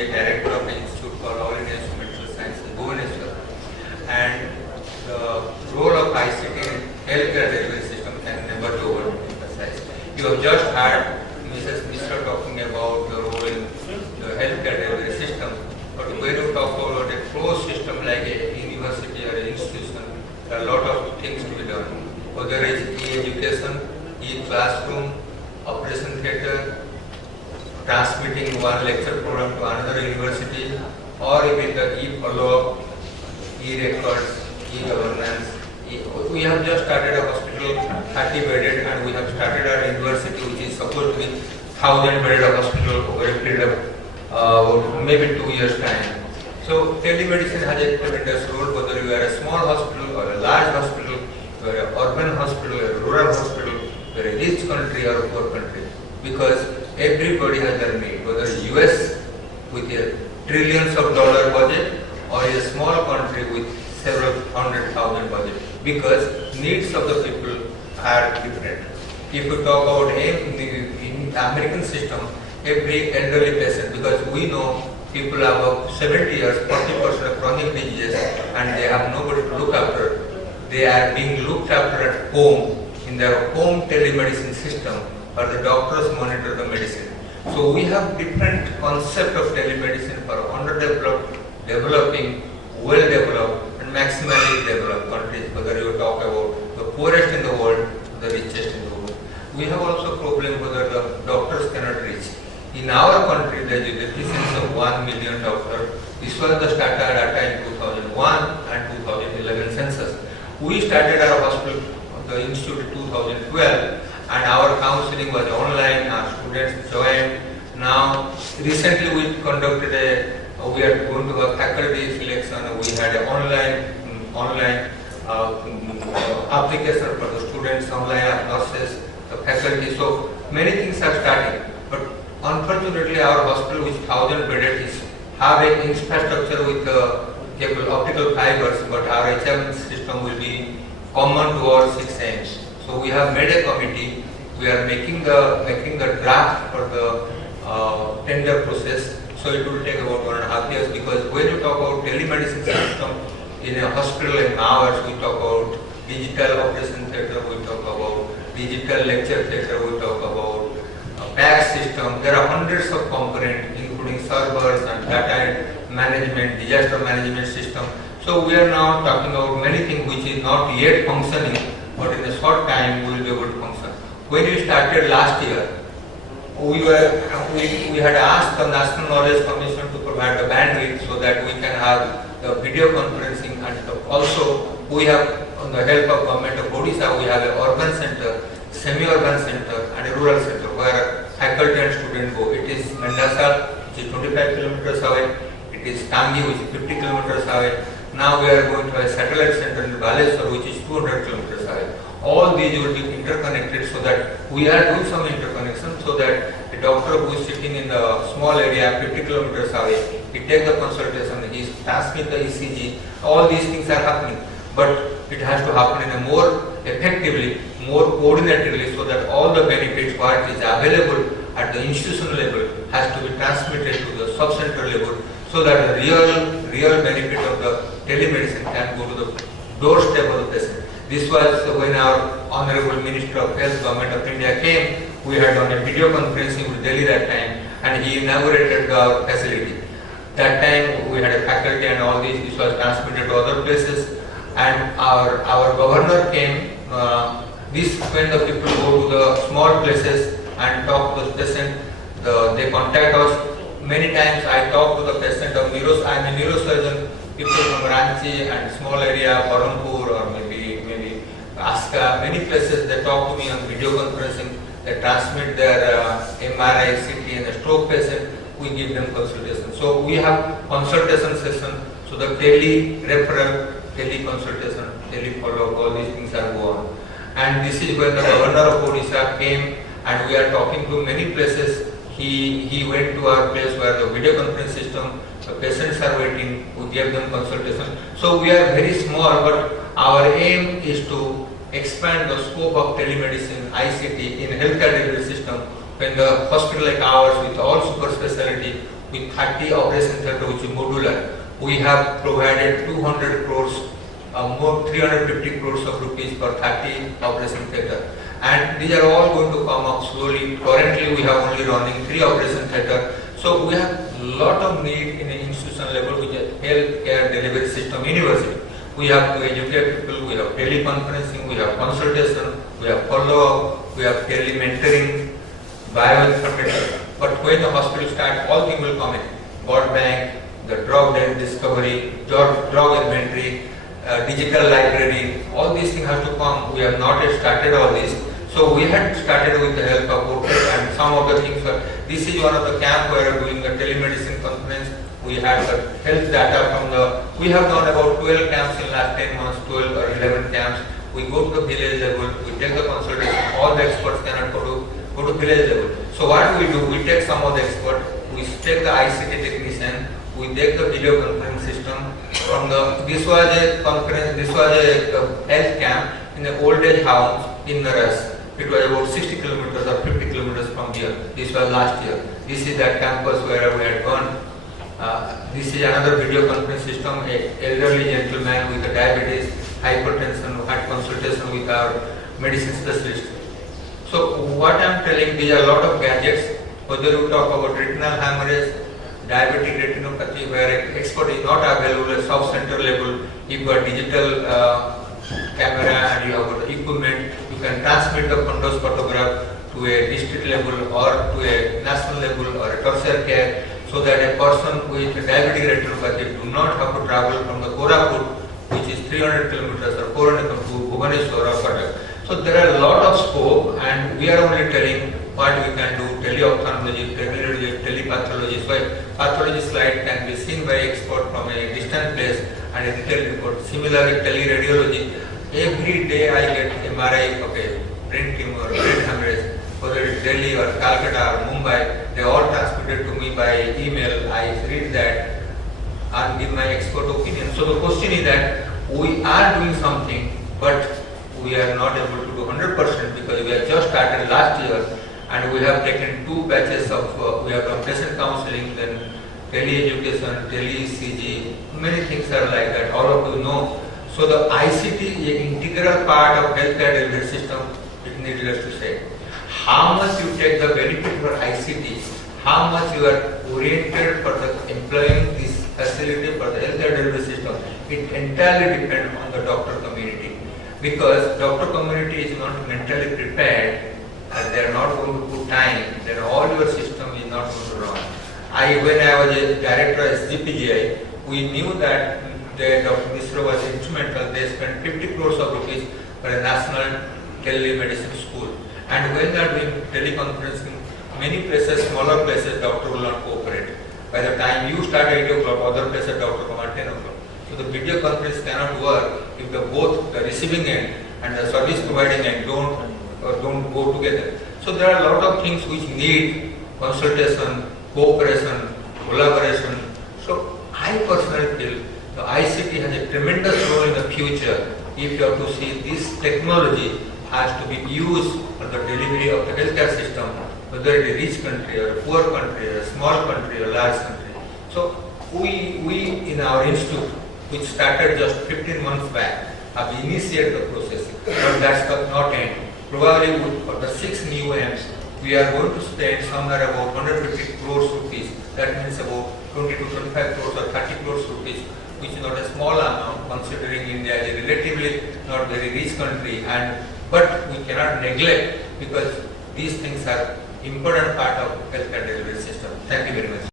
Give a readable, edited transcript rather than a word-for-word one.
a director of an institute called All India Institute of Medical Sciences, Bhubaneswar. And the role of ICT in healthcare delivery system can never be overemphasized. You have just had Mrs. Mishra talking about the role in the healthcare delivery system, but when you talk about a closed system like a university or an institution, there are a lot of things to be done. Whether it is e-education, e-classroom, operation theatre, transmitting one lecture program to another university, or even the e-follow-up, e-records, e-governance. We have just started a hospital 30 bedded, and we have started our university which is supposed to be 1,000 bedded hospital over a period of maybe 2 years time. So telemedicine has a tremendous role, whether you are a small hospital or a large hospital, you are an urban hospital, a rural hospital, you are a rich country or a poor country, because everybody has their need, whether US with a trillions of dollar budget or a small country with several 100,000 budget, because needs of the people are different. If you talk about in the American system, every elderly patient, because we know people above 70 years, 40% of chronic diseases, and they have nobody to look after. They are being looked after at home in their home telemedicine system, or the doctors monitor the medicine. So we have different concept of telemedicine for underdeveloped, developing, well-developed, and maximally developed countries, whether you talk about the poorest in the world, the richest in the world. We have also problem whether the doctors cannot reach. In our country, there is a deficiency of 1 million doctors. This was the starter data in 2001 and 2011 census. We started our hospital, the institute in 2012, and our counseling was online, our students joined. Now, recently we conducted we are going to have faculty selection. We had an online application for the students, online nurses, the faculty. So many things are starting. But unfortunately, our hospital, which 1,000 bedded, is have an infrastructure with cable optical fibers, but our HM system will be common to all 6 AIIMS. So we have made a committee. We are making the draft for the tender process. So it will take about 1.5 years, because when you talk about telemedicine system in a hospital in hours, we talk about digital operation theatre, we talk about digital lecture theatre, we talk about PAC system. There are hundreds of components, including servers and data management, disaster management system. So we are now talking about many things which is not yet functioning, but in a short time we will be able to function. When we started last year, we had asked the National Knowledge Commission to provide the bandwidth so that we can have the video conferencing, and also we have, on the help of government of Odisha, we have an urban center, semi-urban center, and a rural center where faculty and students go. It is Mandasa, which is 25 kilometers away. It is Tangi, which is 50 kilometers away. Now we are going to a satellite center in Bhubaneswar, which is 200 kilometers away. All these will be interconnected, so that we are doing some interconnection, so that a doctor who is sitting in the small area 50 kilometers away, he takes the consultation, he transmits the ECG, all these things are happening. But it has to happen in a more effectively, more coordinatedly, so that all the benefits what is available at the institutional level has to be transmitted to the sub-center level, so that the real benefit of the telemedicine can go to the doorstep of the patient. This was when our Honorable Minister of Health, Government of India came. We had done a video conferencing with Delhi that time, and he inaugurated our facility. That time we had a faculty and all this was transmitted to other places, and our governor came. This when the people go to the small places and talk to the patient, they contact us. Many times I talk to the patient of I am a neurosurgeon. People from Ranchi and small area, Parampur or maybe Aska, many places they talk to me on video conferencing. They transmit their MRI, CT, and a stroke patient. We give them consultation. So we have consultation session. So the tele-referral, tele-consultation, tele-follow-up, all these things are go on. And this is when the governor of Odisha came, and we are talking to many places. He went to our place where the video conference system, the patients are waiting, we gave them consultation. So we are very small, but our aim is to expand the scope of telemedicine, ICT in healthcare delivery system. When the hospital like ours with all super specialty, with 30 operation theatre which is modular. We have provided 200 crores, more 350 crores of rupees for 30 operation theatre. And these are all going to come up slowly. Currently we have only running 3 operation theatre. So we have lot of need in the institutional level which is healthcare delivery system university. We have to educate people, we have teleconferencing, we have consultation, we have follow-up, we have tele-mentoring, bioinformatics. But when the hospital starts, all things will come in. Blood bank, the drug discovery, drug inventory, digital library, all these things have to come. We have not yet started all this. So we had started with the help of Prof and some of the things. This is one of the camp where we are doing the telemedicine conference. We had the health data from we have done about 12 camps in last 10 months, 12 or 11 camps. We go to the village level, we take the consultation, all the experts cannot go to village level. So what do? We take some of the experts, we take the ICT technician, we take the video conference system from this was a conference, this was a health camp in the old age house in Naras. It was about 60 kilometers or 50 kilometers from here. This was last year. This is that campus where we had gone. This is another video conference system. An elderly gentleman with diabetes, hypertension had consultation with our medicine specialist. So what I am telling, these are a lot of gadgets. Whether you talk about retinal hemorrhage, diabetic retinopathy, where expert is not available at sub-center level, if you have digital camera and you have got equipment, you can transmit the fundus photograph to a district level or to a national level or a tertiary care, so that a person with diabetic retinopathy do not have to travel from the Koraput, which is 300 kilometers or 400 to Bhubaneswar or Cuttack. So there are a lot of scope, and we are only telling what we can do: teleophthalmology, teleradiology, telepathology. So a pathology slide can be seen by expert from a distant place and a detailed report. Similarly, teleradiology, every day I get MRI of a brain tumor, brain hemorrhage, whether it's Delhi or Calcutta or Mumbai, they all transmitted to me by email. I read that and give my expert opinion. So the question is that we are doing something, but we are not able to do 100% because we have just started last year, and we have taken 2 batches of, we have done patient counseling, then tele-education, tele-ECG, many things are like that, all of you know. So the ICT is an integral part of healthcare delivery system, it needless to say. How much you take the benefit for ICT, how much you are oriented for the employing this facility for the healthcare delivery system, it entirely depends on the doctor community. Because doctor community is not mentally prepared, and they are not going to put time, then all your system is not going to run. When I was a director at GPGI, we knew that Dr. Mishra was instrumental. They spent 50 crores of rupees for a national telemedicine school. And when they are doing teleconferencing, many places, smaller places, doctor will not cooperate. By the time you start 8 o'clock, other places doctor come at 10 o'clock. So the video conference cannot work if both the receiving end and the service providing end don't go together. So there are a lot of things which need consultation, cooperation, collaboration. So I personally feel the ICT has a tremendous role in the future. If you have to see this technology has to be used for the delivery of the healthcare system, whether it is a rich country or a poor country or a small country or a large country. So we in our institute, which started just 15 months back, have initiated the process, but that's not end. Probably for the 6 new AIIMS, we are going to spend somewhere about 150 crores rupees. That means about 20 to 25 crores or 30 crores rupees, which is not a small amount considering India is a relatively not very rich country. But we cannot neglect, because these things are important part of healthcare delivery system. Thank you very much.